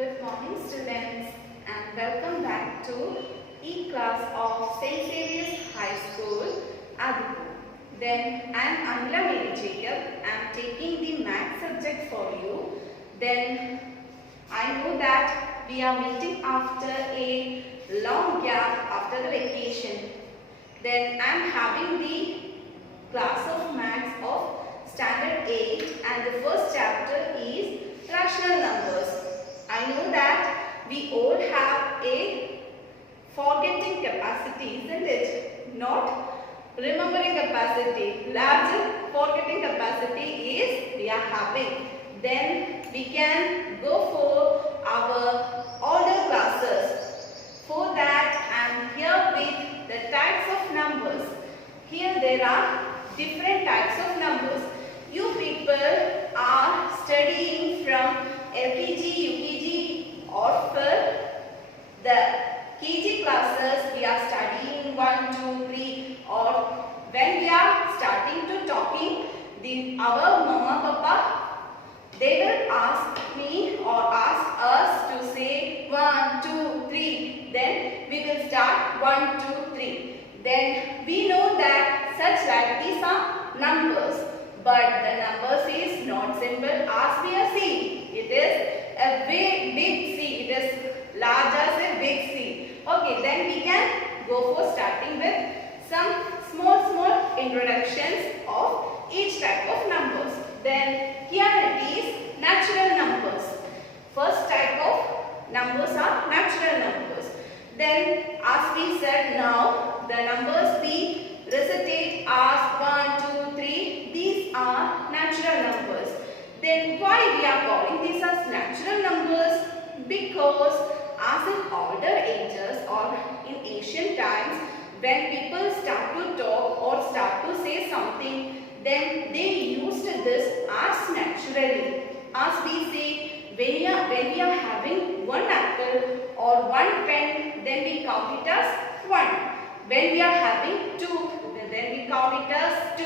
Good morning students and welcome back to E-class of St. Xavier's High School, Adipur. Then I am Anila Mary Jacob. I am taking the math subject for you. Then I know that we are meeting after a long gap after the vacation. Then I am having the class of maths of standard 8 and the first chapter is rational numbers. I know that we all have a forgetting capacity, isn't it? Not remembering capacity. Larger forgetting capacity is we are having. Then we can go for our older classes. For that I am here with the types of numbers. Here there are different types of numbers. You people are studying from LKG, UKG or for the KG classes we are studying 1, 2, 3 or when we are starting to talking our mama papa they will ask me or ask us to say 1, 2, 3 then we will start 1, 2, 3. Then we know that such like these are numbers. But the numbers is not simple as we are seeing. It is a big C. It is large as a big C. Okay, then we can go for starting with some small introductions of each type of numbers. Then here it is natural numbers. First type of numbers are natural numbers. Then as we said now, the numbers we recitate as 1, 2, 3. These are natural numbers. Then why we are calling these as natural numbers? Because as in older ages or in ancient times, when people start to talk or start to say something, then they used this as naturally. As we say, when we are having one apple or one pen, then we count it as 1. When we are having 2, then we count it as 2.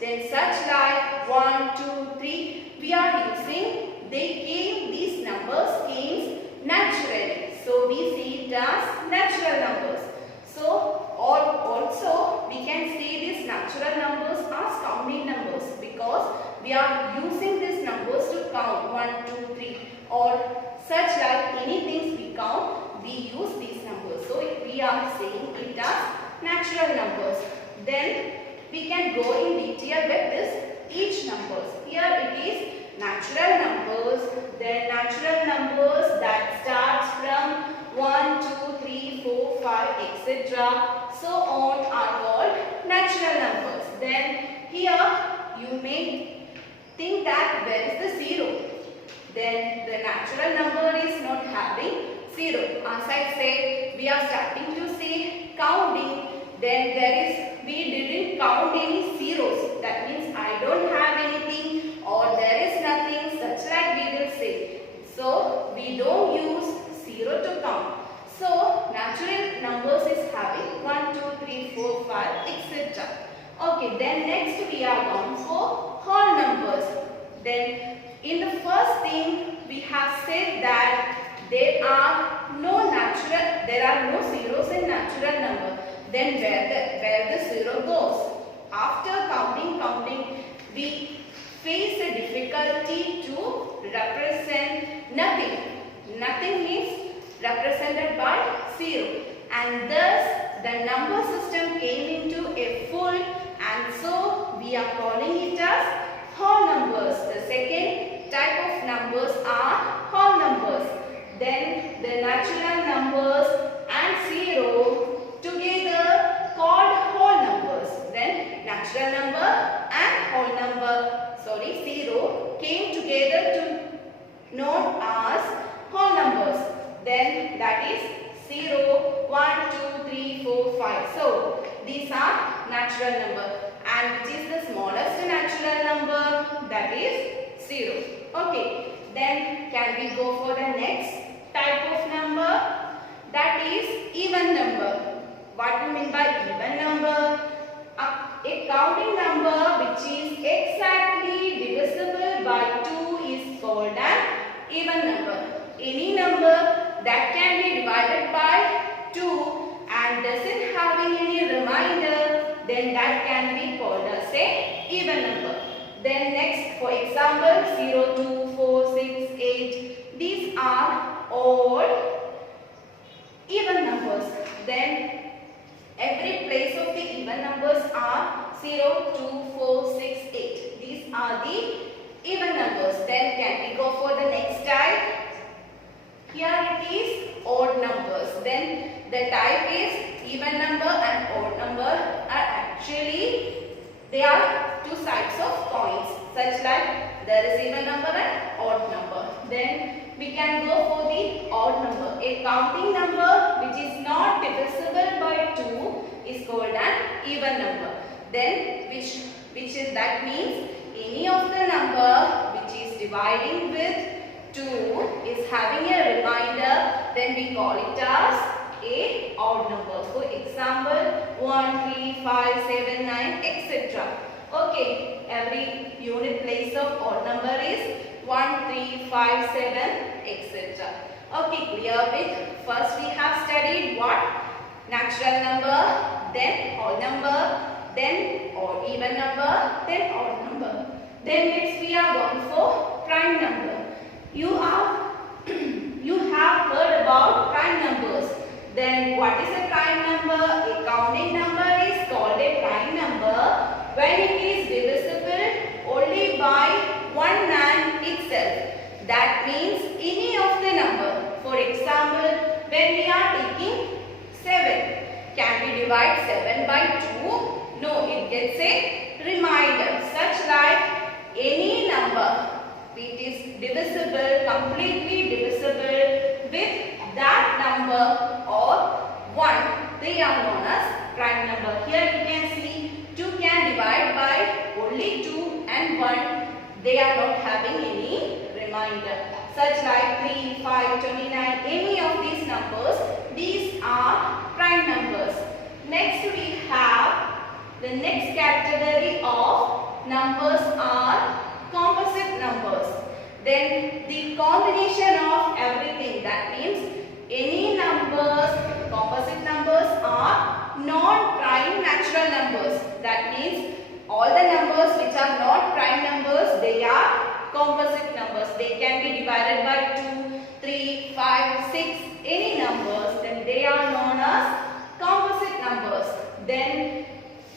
Then such like 1, 2, 3, we are using, these numbers came naturally. So we see it as natural numbers. So or also we can say these natural numbers as counting numbers because we are using these numbers to count 1, 2, 3 or such like anything we count, we use these numbers. So we are saying it as natural numbers. Then we can go in detail with this each numbers. Here it is natural numbers. Then natural numbers that starts from 1, 2, 3, 4, 5, etc. So on are called natural numbers. Then here you may think that where is the 0? Then the natural number is not having 0. As I said, we are starting to say counting. Then we didn't count any zeros. That means I don't have anything or there is nothing, such like we will say. So we don't use 0 to count. So natural numbers is having 1, 2, 3, 4, 5, etc. Okay, then next we are going for whole numbers. Then in the first thing we have said that there are no zeros in natural number. Then where the 0 goes? After counting, we face a difficulty to represent nothing. Nothing means represented by 0. And thus the number system came into a full and so we are calling it as whole numbers. The second type of numbers are whole numbers. Then the natural numbers and 0 together called whole numbers. Then natural number and whole number, 0 came together to known as whole numbers. Then that is 0, 1, 2, 3, 4, 5. So these are natural number. And which is the smallest natural number? That is 0. Okay. Then can we go for the next type of number? That is even number. What we mean by even number? A counting number which is exactly divisible by 2 is called an even number. Any number that can be divided by 2 and doesn't having any remainder, then that can be called as a even number. Then next, for example, 0, 2, 4, 6, 8. These are all even numbers. Then every place of the even numbers are 0, 2, 4, 6, 8. These are the even numbers. Then can we go for the next type? Here it is odd numbers. Then the type is even number and odd number are actually, they are two sides of coins. Such like there is even number and odd number. Then we can go for the odd number. A counting number which is not divisible by 2 is called an even number. Then which is that means any of the number which is dividing with 2 is having a remainder, then we call it as a odd number. For example, 1, 3, 5, 7, 9, etc. Okay, every unit place of odd number is 1, 3, 5, 7, etc. Okay, clear with first we have studied what? Natural number, then whole number, then odd even number, then odd number. Then next we are going for prime number. You have heard about prime numbers. Then what is a prime number? A counting number is called a prime number when it is divisible only by one man itself. That means any of the number. For example, when we are taking 7, can we divide 7 by 2? No, it gets a remainder. Such like any number it is divisible, completely divisible with that number or 1, they are known as prime number. Here you can see 2 can divide by only 2 and 1, they are not having any remainder. Such like 3, 5, 29, any of these numbers, these are prime numbers. Next we have the next category of numbers are composite numbers. Then the combination of everything, that means any numbers, composite numbers are non-prime natural numbers. That means all the numbers which are not prime numbers, they are composite numbers. They can be divided by 2, 3, 5, 6, any numbers, then they are known as composite numbers. Then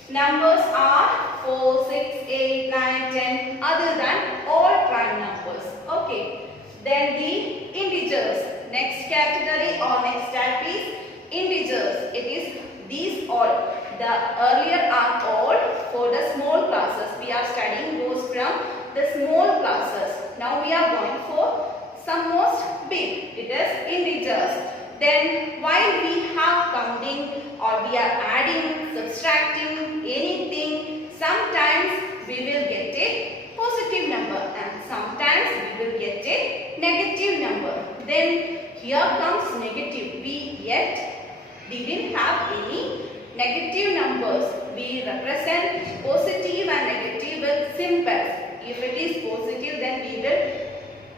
numbers are 4, 6, 8, 9, 10 other than all prime numbers. Okay. Then the integers. Next category or next type is integers. It is these all. The earlier are all for the small classes. We are studying those from the small classes. Now we are going for some most big. It is integers. Then while we have counting or we are adding, subtracting anything, sometimes we will get a positive number and sometimes we will get a negative number. Then here comes negative. We yet didn't have any negative numbers. We represent positive and negative with symbols. If it is positive, then we will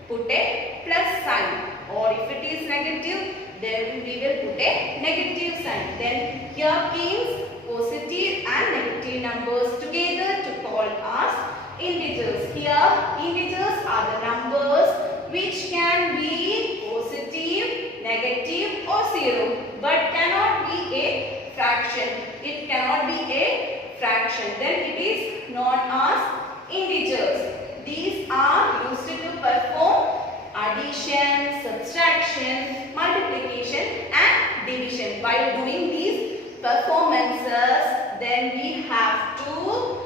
put a plus sign, or if it is negative, then we will put a negative sign. Then here means positive and negative numbers together to call as integers. Here integers are the numbers which can be positive, negative or 0, but cannot be a fraction. It cannot be a fraction. Then it is known as integers. These are used to perform addition, subtraction, multiplication and division. While doing these performances, then we have to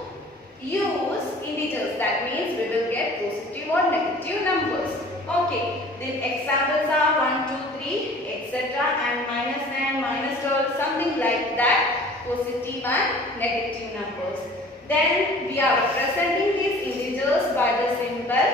use integers. That means we will get positive or negative numbers. Okay, the examples are 1, 2, 3, etc. and -9, -12, something like that, positive and negative numbers. Then we are representing these integers by the symbol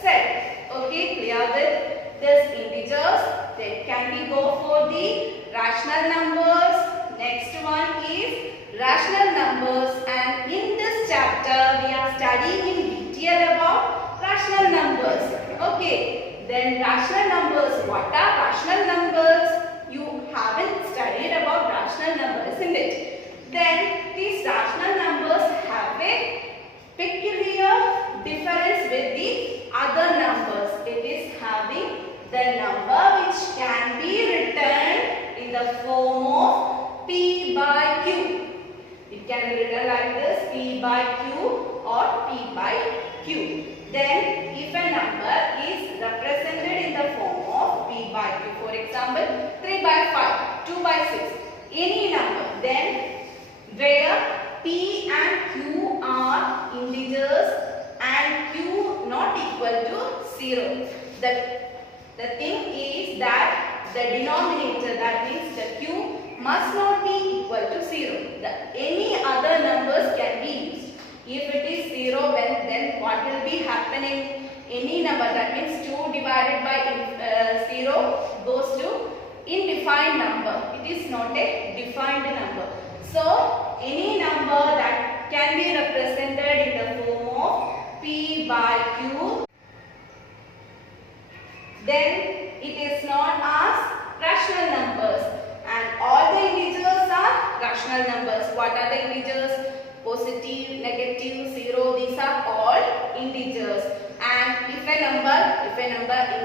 set. Okay, clear with this integers. Then can we go for the rational numbers? Next one is rational numbers, and in this chapter we are studying in detail about rational numbers. Okay, Then rational numbers. What are rational numbers? You haven't studied about rational numbers, isn't it? Then these rational numbers have a peculiar difference with the other numbers. It is having the number which can be written in the form of P by Q. It can be written like this, P by Q or P by Q. Then if a number is represented in the form of P by Q, for example 3 by 5, 2 by 6, any number, then where P and Q are integers and Q not equal to 0. The thing is that the denominator, that means the Q, must not be equal to 0. Any other numbers can be used. If it is 0, then what will be happening? Any number, that means 2 divided by 0 goes to indefined number. It is not a defined number. So, any number that can be represented in the form of P by Q, then it is known as rational numbers. And all the integers are rational numbers. What are the integers? Positive, negative, 0, these are all integers. And if a number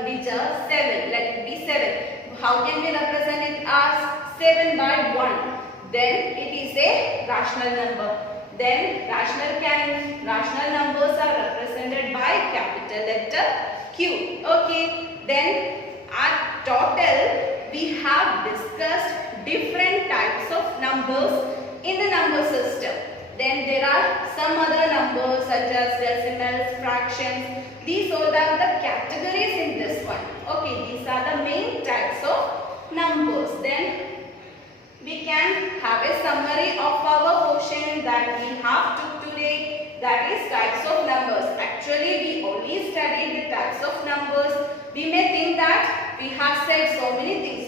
integer 7, let it be 7. How can we represent it as 7 by 1? Then it is a rational number. Then rational numbers are represented by capital letter Q. Okay. Then at total we have discussed different types of numbers in the number system. Then there are some other numbers such as decimals, fractions. These all are the categories in this one. Okay, these are the main types of numbers. Then we can have a summary of our portion that we have took today, that is types of numbers. Actually, we only studied the types of numbers. We may think that we have said so many things,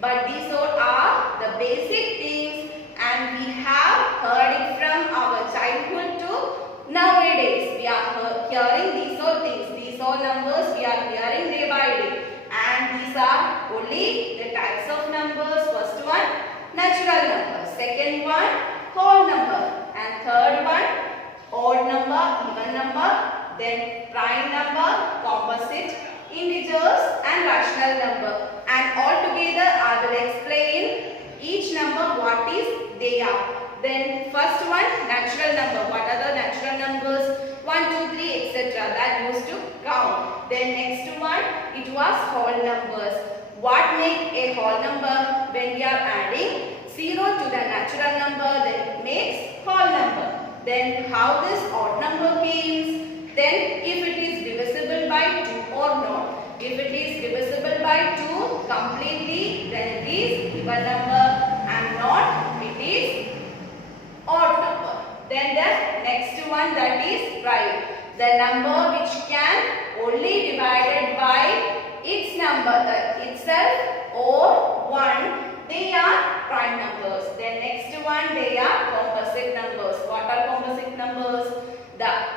but these all are the basic things and we have heard it from our childhood to nowadays. We are hearing these all things, these all numbers we are hearing day by day. And these are only the types of numbers. First one, natural number. Second one, whole number. And third one, odd number, even number. Then prime number, composite, integers and rational number. And all together I will explain each number what is they are. Then first one, natural number. What are the natural numbers? 1, 2, 3, etc. That used to count. Then next one, it was whole numbers. What makes a whole number? When we are adding 0 to the natural number, then it makes whole number. Then how this odd number came? Then if it is divisible by 2 or not. If it is divisible by 2 completely, then it is even number, and not it is odd number. Then the next one, that is prime. The number which can only divided by its number itself or 1, they are prime numbers. Then next one, they are composite numbers. What are composite numbers?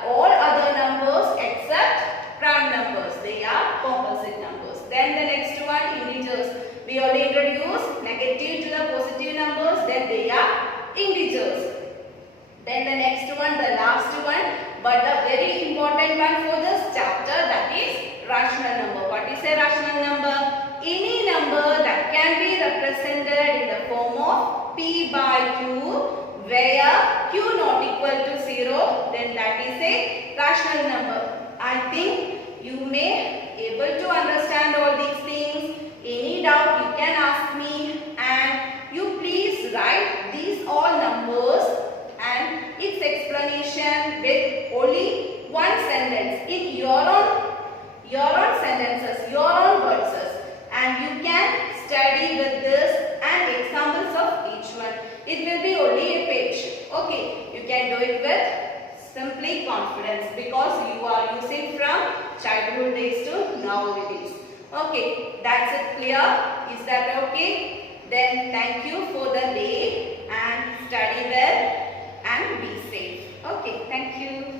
All other numbers except prime numbers, they are composite numbers. Then the next one, integers. We already introduced negative to the positive numbers, then they are integers. Then the next one, the last one, but the very important one for this chapter, that is rational number. What is a rational number? Any number that can be represented in the form of P by Q, where Q not equal to 0, then that is a rational number. I think you may able to understand all these things. Any doubt you can ask me, and you please write these all numbers and its explanation with only one sentence in your own sentences, your own verses, and you can study with this and examples of each one. It will be only a page. Okay, you can do it with simply confidence because you are using from childhood days to nowadays. Okay, that's it clear? Is that okay? Then thank you for the day and study well and be safe. Okay, thank you.